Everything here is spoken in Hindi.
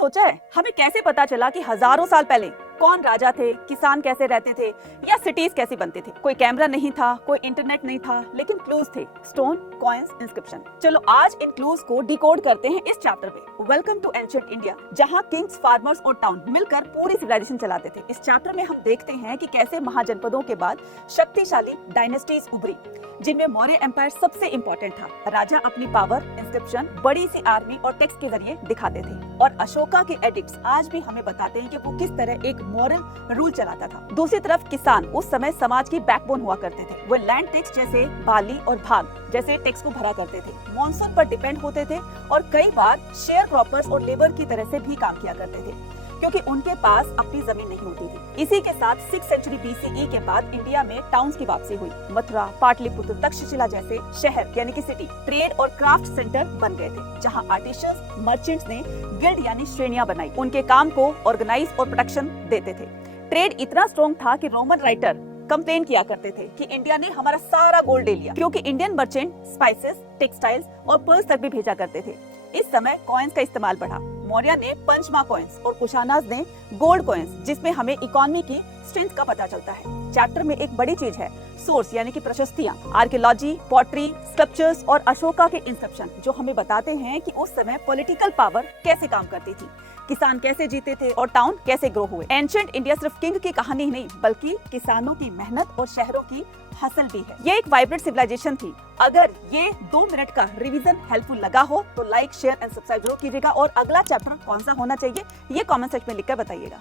सोचा है हमें कैसे पता चला कि हजारों साल पहले कौन राजा थे, किसान कैसे रहते थे या सिटीज कैसी बनती थी? कोई कैमरा नहीं था, कोई इंटरनेट नहीं था, लेकिन क्लूज थे, स्टोन, कॉइन्स, इंस्क्रिप्शन। चलो आज इन क्लूज को डिकोड करते हैं इस चैप्टर पे। वेलकम टू एंशिएंट इंडिया, जहां किंग्स, फार्मर्स और टाउन मिलकर पूरी सिविलाइजेशन चलाते थे। इस चैप्टर में हम देखते हैं कि कैसे महाजनपदों के बाद शक्तिशाली डायनेस्टीज उभरी, जिनमें मौर्य एम्पायर सबसे इंपॉर्टेंट था। राजा अपनी पावर, इंस्क्रिप्शन, बड़ी सी आर्मी और टैक्स के जरिए दिखाते थे, और अशोका के एडिक्ट्स आज भी हमें बताते हैं कि वो किस तरह एक मॉरल रूल चलाता था। दूसरी तरफ किसान उस समय समाज की बैकबोन हुआ करते थे। वो लैंड टैक्स जैसे बाली और भाग जैसे टैक्स को भरा करते थे, मॉनसून पर डिपेंड होते थे और कई बार शेयर क्रॉपर्स और लेबर की तरह से भी काम किया करते थे, क्योंकि उनके पास अपनी जमीन नहीं होती थी। इसी के साथ 6th सेंचुरी BCE के बाद इंडिया में टाउन्स की वापसी हुई। मथुरा, पाटलिपुत्र, तक्षशिला जैसे शहर यानी कि सिटी ट्रेड और क्राफ्ट सेंटर बन गए थे, जहां आर्टिशंस, मर्चेंट्स ने गिल्ड यानी श्रेणियां बनाई, उनके काम को ऑर्गेनाइज और प्रोटेक्शन देते थे। ट्रेड इतना स्ट्रॉन्ग था कि रोमन राइटर कंप्लेन किया करते थे कि इंडिया ने हमारा सारा गोल्ड ले लिया, क्योंकि इंडियन मर्चेंट स्पाइसेस, टेक्सटाइल्स और पर्ल्स तक भी भेजा करते थे। इस समय कॉइन्स का इस्तेमाल बढ़ा। मौर्य ने पंचमा कॉइन्स और कुशानाज ने गोल्ड कॉइन्स, जिसमें हमें इकोनॉमी की स्ट्रेंथ का पता चलता है। चैप्टर में एक बड़ी चीज है सोर्स यानी कि प्रशस्तियां, आर्कियोलॉजी, पॉटरी, स्कल्पचर्स और अशोका के इंस्क्रिप्शन, जो हमें बताते हैं कि उस समय पॉलिटिकल पावर कैसे काम करती थी, किसान कैसे जीते थे और टाउन कैसे ग्रो हुए। एंशिएंट इंडिया सिर्फ किंग की कहानी ही नहीं, बल्कि किसानों की मेहनत और शहरों की हसल भी है। ये एक वाइब्रेंट सिविलाइजेशन थी। अगर ये 2 मिनट का रिवीजन हेल्पफुल लगा हो तो लाइक, शेयर एंड सब्सक्राइब जरूर कीजिएगा। और अगला चैप्टर कौन सा होना चाहिए ये कमेंट सेक्शन में लिखकर बताइएगा।